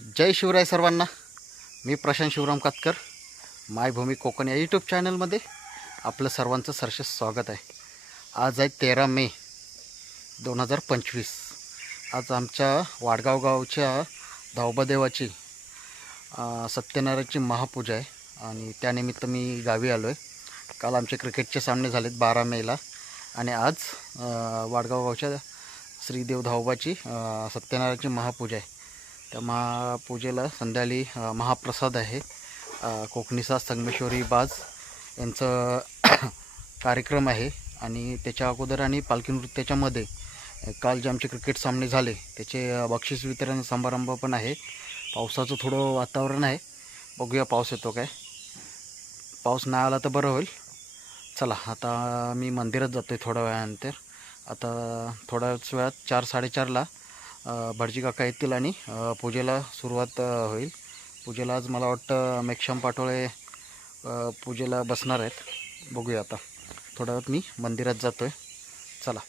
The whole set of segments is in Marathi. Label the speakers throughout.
Speaker 1: जय शिवराय सर्वांना. मी प्रशांत शिवराम कातकर. मायभूमी कोकण या यूट्यूब चॅनलमध्ये आपलं सर्वांचं सरसेस स्वागत आहे. आज आहे तेरा मे दोन हजार पंचवीस. आज आमच्या वाडगाव गावच्या धावबादेवाची सत्यनारायणची महापूजा आहे आणि त्यानिमित्त मी गावी आलो आहे काल आमचे क्रिकेटचे सामने झालेत बारा मेला आणि आज वाडगाव गावच्या श्रीदेव धावबाची सत्यनारायणची महापूजा आहे. त्या महापूजेला संध्याकाळी महाप्रसाद आहे. अ, कोकणीसा संगमेश्वरी बाज यांचं कार्यक्रम आहे. आणि त्याच्या अगोदर आणि पालखी नृत्याच्यामध्ये काल जे आमचे क्रिकेट सामने झाले त्याचे बक्षीस वितरण समारंभ पण आहे. पावसाचं थोडं वातावरण आहे. बघूया पाऊस येतो काय. पाऊस नाही आला तर बरं होईल. चला आता मी मंदिरात जातो आहे थोड्या वेळानंतर. आता थोड्याच वेळात चार साडेचारला भटजी काका येतील आणि पूजेला सुरुवात होईल. पूजेला आज मला वाटतं मेक्षम पाटोळे पूजेला बसणार आहेत. बघूया आता. थोड्या वेळात मी मंदिरात जातो आहे चला.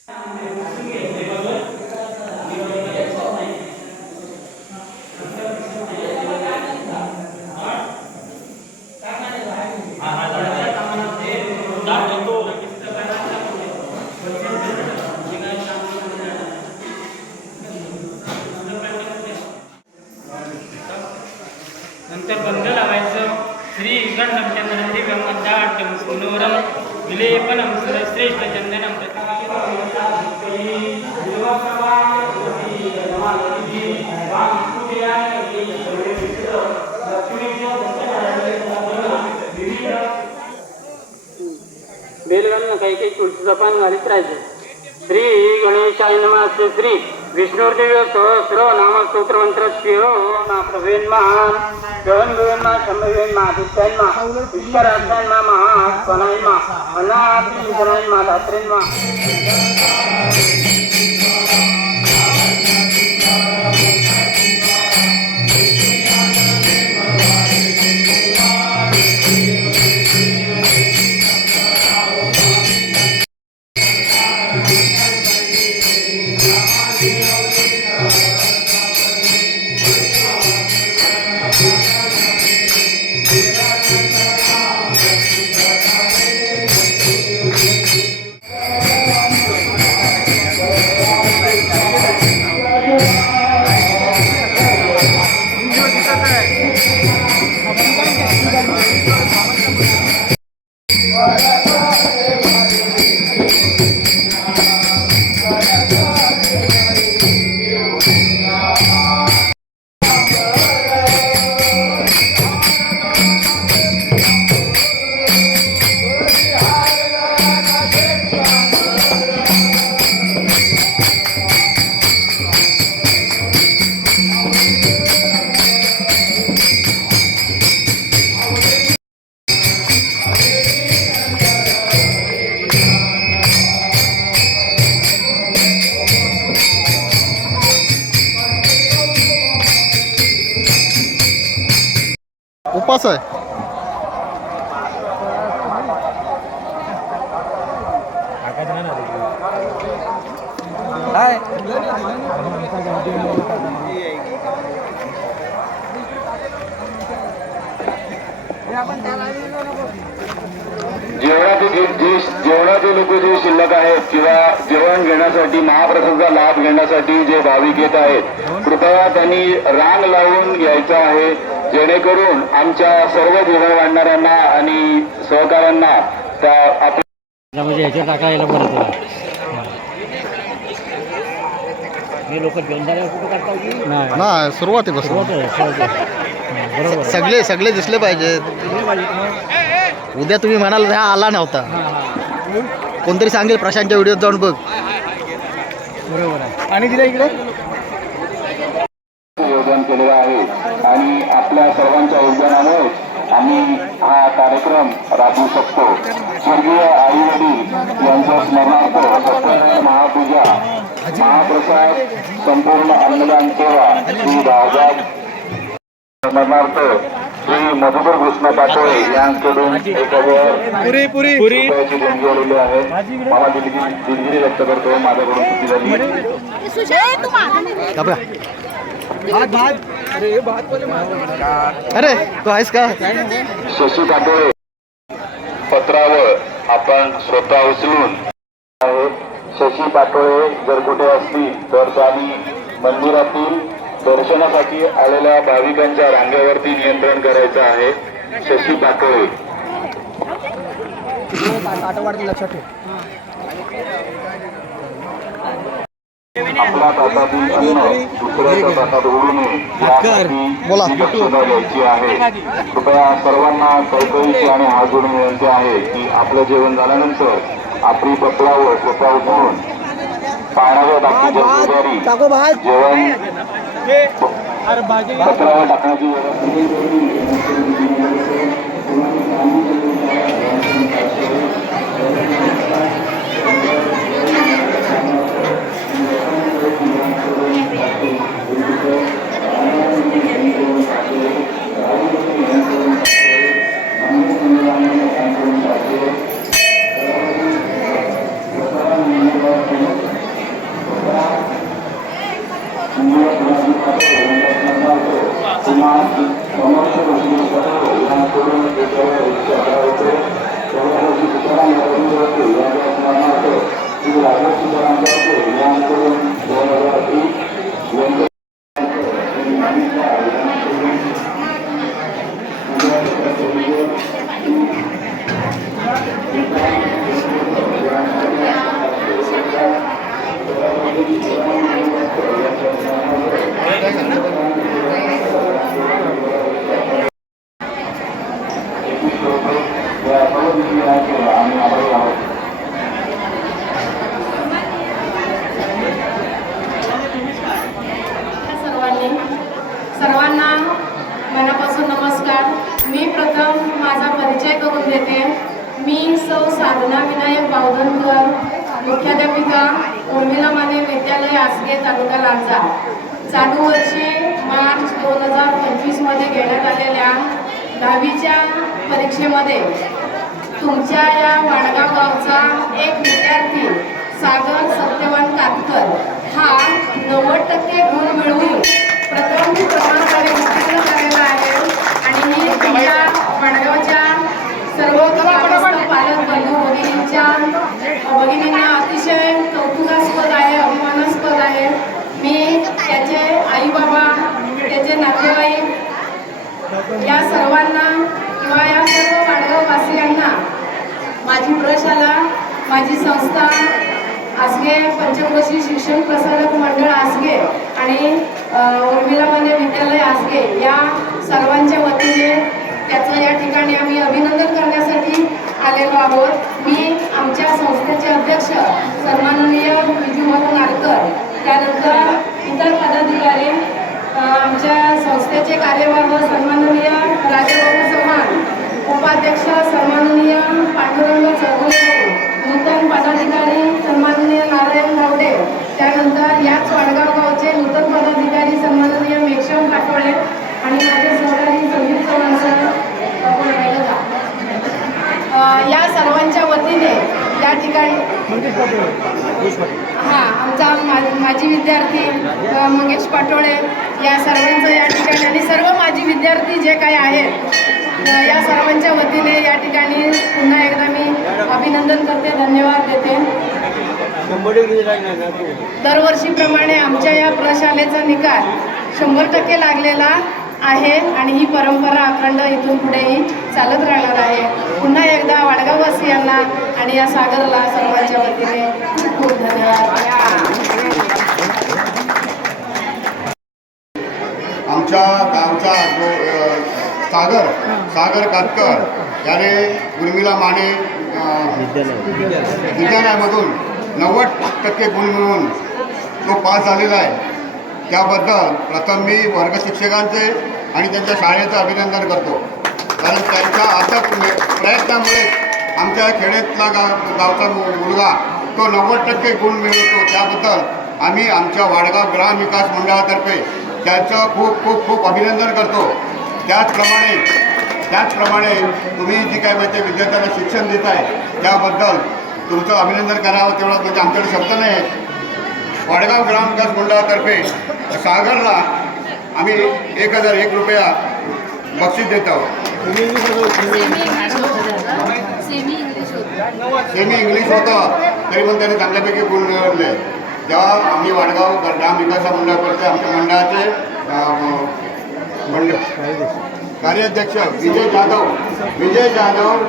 Speaker 2: बंद लावायचं श्री गंधम सुनूरं विलेपनं सुरश्रेष्ठचन्दनं सुनोरम विलेपनम काही काही तुळशीचं पान घालीत राहायचं. श्री गणेशाय नमः श्री વિષ્ણુર્દિવ્ય સહસ્ર નામ સ્તોત્ર મંત્ર શિરો ના પ્રવીણમાં ગહન ભુવનમાં સમયમાં આદિત્યનમાં ઈશ્વરાત્મનમાં મહાસ્વનાયમાં અનાદિ
Speaker 1: ઇન્દ્રાયમાં રાત્રિમાં
Speaker 3: जेवणाचे जे जे- जेवणाचे लोक जे शिल्लक आहेत किंवा जेवण घेण्यासाठी महाप्रसादचा लाभ घेण्यासाठी जे भाविक येत आहेत कृपया त्यांनी रांग लावून घ्यायचं आहे. जेणेकरून आमच्या सर्व जेवण वाढणाऱ्यांना आणि सहकाऱ्यांना त्या आपल्या
Speaker 4: म्हणजे याच्या टाकायला परत तुला लोक झाल्यावर कुठं
Speaker 1: ना सुरुवातीपासून
Speaker 4: सुरुवात आहे, सुरुवात आहे. हां, बरोबर आहे.
Speaker 1: सगळे सगळे दिसले पाहिजेत. उद्या तुम्ही म्हणाल हा आला नव्हता
Speaker 4: हां, हां.
Speaker 1: कोणतरी सांगेल प्रशांतच्या व्हिडिओत जाऊन बघ
Speaker 4: बरोबर आहे आणि दिलं इकडे
Speaker 3: योगदान केलेलं आहे आणि आपल्या सर्वांच्या योगदानामुळे आम्ही हा कार्यक्रम राबवू शकतो स्वर्गीय आई वडील यांच्या स्मरणार्थ सत्यनारायण महापूजा महाप्रसाद संपूर्ण अन्नदान सेवा श्री भावजात स्मरणार्थ श्री मधुकर कृष्ण पाटोळे यांकडून एक हजार
Speaker 4: पुरी पुरी. पुरी.
Speaker 3: रुपयाची देणगी आलेली आहे. मला दिलगिरी दिलगिरी व्यक्त करतो. माझ्याकडून चुकी झाली
Speaker 1: अरे तू आहेस का?
Speaker 3: शशी पाटोळे. पत्रावर आपण स्वतः उचलून शशी पाटोळे जर कुठे असतील तर त्यांनी मंदिरातील दर्शनासाठी आलेल्या भाविकांच्या रांगेवरती नियंत्रण करायचं आहे. शशी पाटोळे. आपल्या ताटातील अन्न दुसऱ्याच्या ताटात उडू नये यासाठी आहे. कृपया सर्वांना कळकळीची आणि हात जोडून विनंती आहे की आपलं जेवण झाल्यानंतर आपली पत्रावर स्वतः उचलून पाण्यावर टाकण्याची जबाबदारी. जेवण. पत्रावर टाकण्याची व्यवस्था
Speaker 5: सर्वांनी सर्वांना मनापासून नमस्कार मी प्रथम माझा परिचय करून देते मी सौ साधना विनायक बावधनकर मुख्याध्यापिका उर्मिला माने विद्यालय आसगे तालुका चालू वर्षे मार्च दोन हजार पंचवीसमध्ये घेण्यात आलेल्या दहावीच्या परीक्षेमध्ये तुमच्या या वाडगाव गावचा एक विद्यार्थी सागर सत्यवान कातकर हा नव्वद टक्के गुण मिळवून प्रथम क्रमांकाने उत्तीर्ण झालेला आहे. आणि ही तुमच्या वाडगावच्या सर्व पालक बंधू भगिनींच्या भगिनींना अतिशय कौतुकास्पद आहे. मी त्याचे आई बाबा त्याचे नातेवाईक या सर्वांना किंवा या सर्व माडगाववासियांना माझी प्रशाला माझी संस्था आसगे पंचक्रोशी शिक्षण प्रसारक मंडळ आसगे आणि उर्मिला माने विद्यालय आसगे या सर्वांच्या वतीने त्याचं या ठिकाणी आम्ही अभिनंदन करण्यासाठी आलेलो आहोत. मी आमच्या संस्थेचे अध्यक्ष सन्माननीय विजू नारकर त्यानंतर इतर पदाधिकारी आमच्या संस्थेचे कार्यवाह सन्माननीय राजाबाबू चव्हाण उपाध्यक्ष सन्माननीय पांडुरंग चौगुले नूतन पदाधिकारी सन्माननीय नारायण गावडे त्यानंतर याच वाडगाव गावचे नूतन पदाधिकारी सन्माननीय मेक्षम पाटोळे आणि माझे सहकारी संदीप चव्हाण सर या सर्वांच्या वतीने या ठिकाणी हां. आमचा मा- माजी विद्यार्थी मंगेश पाटोळे या सर्वांचं या ठिकाणी आणि सर्व माजी विद्यार्थी जे काही आहेत या सर्वांच्या वतीने या ठिकाणी पुन्हा एकदा मी अभिनंदन करते धन्यवाद देते. दरवर्षीप्रमाणे आमच्या या प्रशालेचा निकाल शंभर टक्के लागलेला आहे आणि ही परंपरा अखंड इथून पुढेही चालत राहणार आहे. पुन्हा एकदा वाडगाववासियांना आणि या सागरला सर्वांच्या वतीने खूप खूप धन्यवाद.
Speaker 6: आमच्या गावचा जो सागर सागर काटकर याने उर्मिला माने विद्यालयामधून नव्वद टक्के गुण मिळवून तो पास झालेला आहे. त्याबद्दल प्रथम मी वर्ग शिक्षकांचे आणि त्यांच्या शाळेचं अभिनंदन करतो. कारण त्यांच्या अथक म्हणजे, प्रयत्नामुळे आमच्या खेड्यातला गा गावचा मुलगा तो नव्वद टक्के गुण मिळवतो. त्याबद्दल आम्ही आमच्या वाडगाव ग्राम विकास मंडळातर्फे त्याचं खूप खूप खूप अभिनंदन करतो. त्याचप्रमाणे त्याचप्रमाणे तुम्ही जी काय माहिती विद्यार्थ्यांना शिक्षण देत आहे त्याबद्दल तुमचं अभिनंदन करावं तेवढा म्हणजे आमच्याकडे शब्द नाही आहेत वाडगाव ग्राम विकास मंडळातर्फे सागरला आम्ही एक हजार एक रुपया बक्षीस देत आहोत.
Speaker 5: सेमी इंग्लिश होतं.
Speaker 6: सेमी इंग्लिश होतं. तरी पण त्याने चांगल्यापैकी गुण मिळवले. तेव्हा आम्ही वाडगाव ग्राम विकास मंडळाकडचे आमच्या मंडळाचे मंडळ कार्याध्यक्ष विजय जाधव विजय जाधव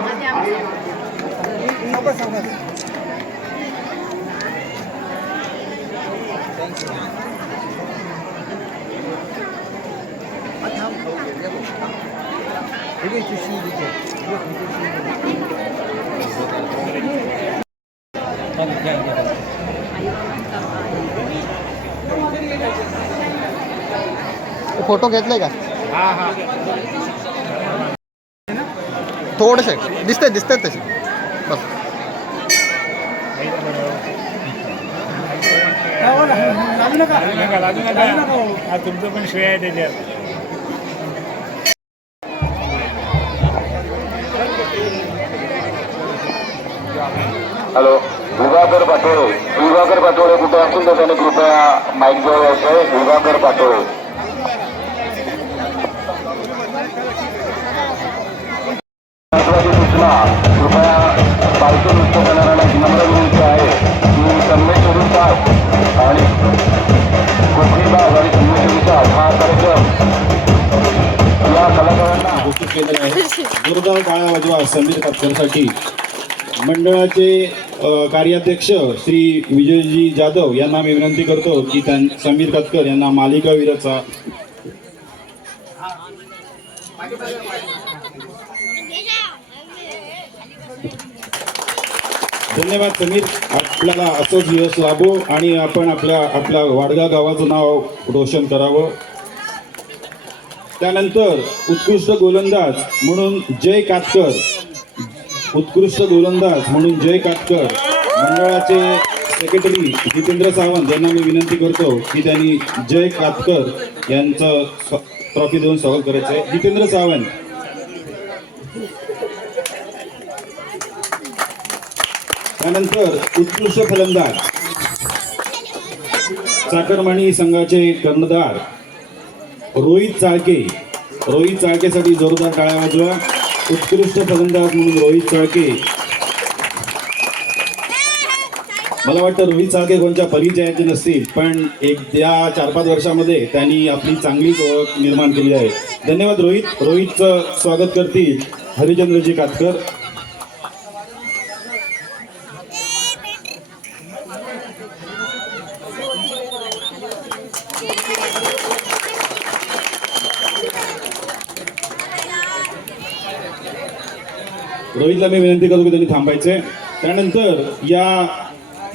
Speaker 6: आणि
Speaker 1: फोटो घेतलाय का? थोडेसे दिसते दिसते तसे बस.
Speaker 4: तुमचं पण श्रेय आहे त्याच्यात.
Speaker 3: हॅलो. विभाकर पाटोळे विभाकर पाटोळे कुठे असून तर त्याने कृपया माईक जवळ यायचं. विभाकर पाटोळे महत्वाची सूचना. कृपया पालखी नृत्य करणाऱ्यांना नम्र विनंती आहे की संमेश्वरी साथ आणि कोकणी बाग आणि संमेश्वरी साथ हा कार्यक्रम या कलाकारांना
Speaker 7: घोषित केलेले आहे. जोरदार टाळ्या वाजवा समीर कापकरसाठी मंडळाचे कार्याध्यक्ष श्री विजयजी जाधव यांना मी विनंती करतो की त्यां समीर कातकर यांना मालिका वीराचा धन्यवाद समीर. आपल्याला असंच यश लाभो आणि आपण आपल्या आपल्या वाडगा गावाचं नाव रोशन करावं. त्यानंतर उत्कृष्ट गोलंदाज म्हणून जय कातकर उत्कृष्ट गोलंदाज म्हणून जय कातकर मंडळाचे सेक्रेटरी जितेंद्र सावंत यांना मी विनंती करतो की त्यांनी जय कातकर यांचं ट्रॉफी देऊन स्वागत करायचं आहे जितेंद्र सावंत. त्यानंतर उत्कृष्ट फलंदाज. चाकरमाणी संघाचे कर्णधार रोहित चाळके. रोहित चाळकेसाठी जोरदार टाळ्या वाजवा. उत्कृष्ट फलंदाज म्हणून रोहित चाळके मला वाटतं रोहित चाळके कोणत्या परिचयाचे नसतील पण एक या चार पाच वर्षामध्ये त्यांनी आपली चांगलीच ओळख निर्माण केली आहे. धन्यवाद रोहित. रोहितचं स्वागत करतील हरिचंद्रजी कातकर. रोहितला मी विनंती करतो की त्यांनी थांबायचे त्यानंतर या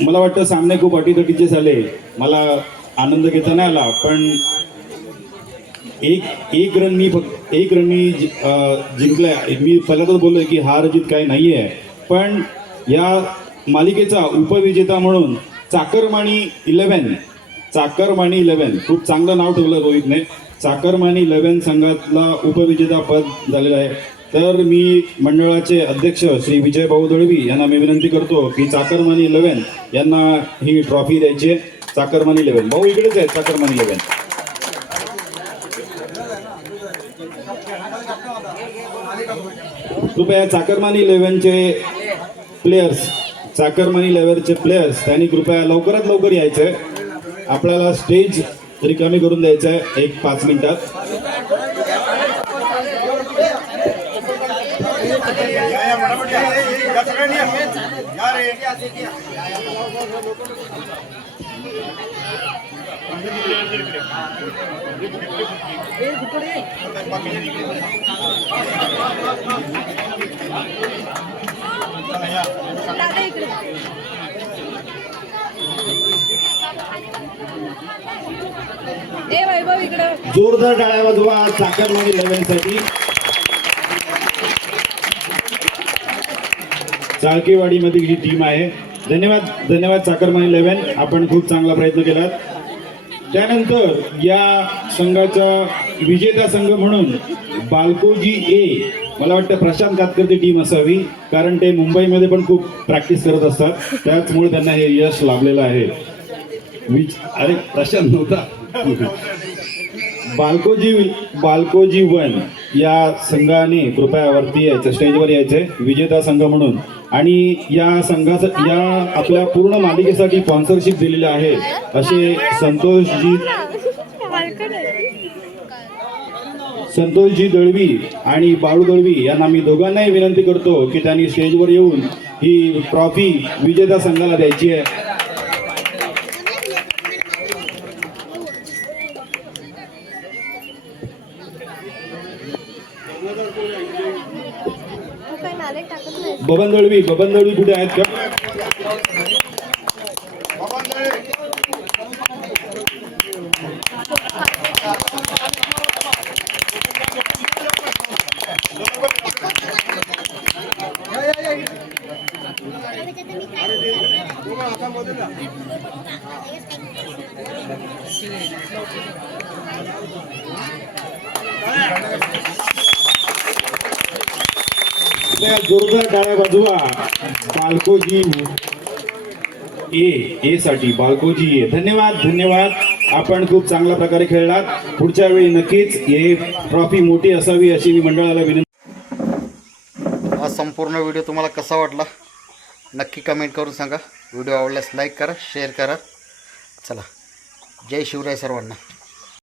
Speaker 7: मला वाटतं सामने खूप अटीतटीचे झाले. मला आनंद घेता नाही आला पण एक एक रन मी फक्त एक रन मी जि- जिंकलाय. मी पहिल्यांदाच बोललोय की हार जीत काही नाही आहे पण या मालिकेचा उपविजेता म्हणून चाकरमाणी इलेव्हन चाकरमाणी इलेव्हन खूप चांगलं नाव ठेवलं रोहितने. चाकरमाणी इलेव्हन संघातला उपविजेता पद झालेलं आहे. तर मी मंडळाचे अध्यक्ष श्री विजय भाऊ दळवी यांना मी विनंती करतो की चाकरमानी इलेव्हन यांना ही ट्रॉफी द्यायची आहे. चाकरमानी इलेव्हन भाऊ इकडेच आहे चाकरमानी इलेव्हन कृपया चाकरमानी इलेव्हनचे प्लेयर्स चाकरमानी इलेव्हनचे प्लेयर्स त्यांनी कृपया लवकरात लवकर यायचं आहे. आपल्याला स्टेज रिकामी करून द्यायचं आहे एक पाच मिनिटात
Speaker 5: ए वैभव इकडं
Speaker 7: जोरदार टाळ्या वाजवा साखर चाकरमानी इलेव्हनसाठी. चाळकेवाडीमध्ये ही टीम आहे. धन्यवाद धन्यवाद चाकरमानी इलेव्हन आपण खूप चांगला प्रयत्न केलात. त्यानंतर या संघाचा विजेता संघ म्हणून बालकोजी ए मला वाटतं प्रशांत कातकरची टीम असावी कारण ते मुंबईमध्ये पण खूप प्रॅक्टिस करत असतात. त्याचमुळे त्यांना हे यश लाभलेलं आहे. विज अरे प्रशांत नव्हता. बालकोजी बालकोजी वन या संघाने कृपया वरती यायचं स्टेजवर यायचे विजेता संघ म्हणून. आणि या संघाचं या आपल्या पूर्ण मालिकेसाठी स्पॉन्सरशिप दिलेली आहे. असे संतोषजी संतोषजी दळवी आणि बाळू दळवी यांना मी दोघांनाही विनंती करतो की त्यांनी स्टेजवर येऊन ही ट्रॉफी विजेता संघाला द्यायची आहे. बबन दळवी बबन दळवी कुठे आहेत का? आपल्या जोरदार टाळ्या बाजूला बालकोजी ए ए साठी बालकोजी ए. धन्यवाद धन्यवाद. आपण खूप चांगल्या प्रकारे खेळलात. पुढच्या वेळी नक्कीच हे ट्रॉफी मोठी असावी अशी मी मंडळाला विनंती
Speaker 1: हा संपूर्ण व्हिडिओ तुम्हाला कसा वाटला? नक्की कमेंट करून सांगा. व्हिडिओ आवडल्यास लाईक करा शेअर करा. चला. जय शिवराय सर्वांना.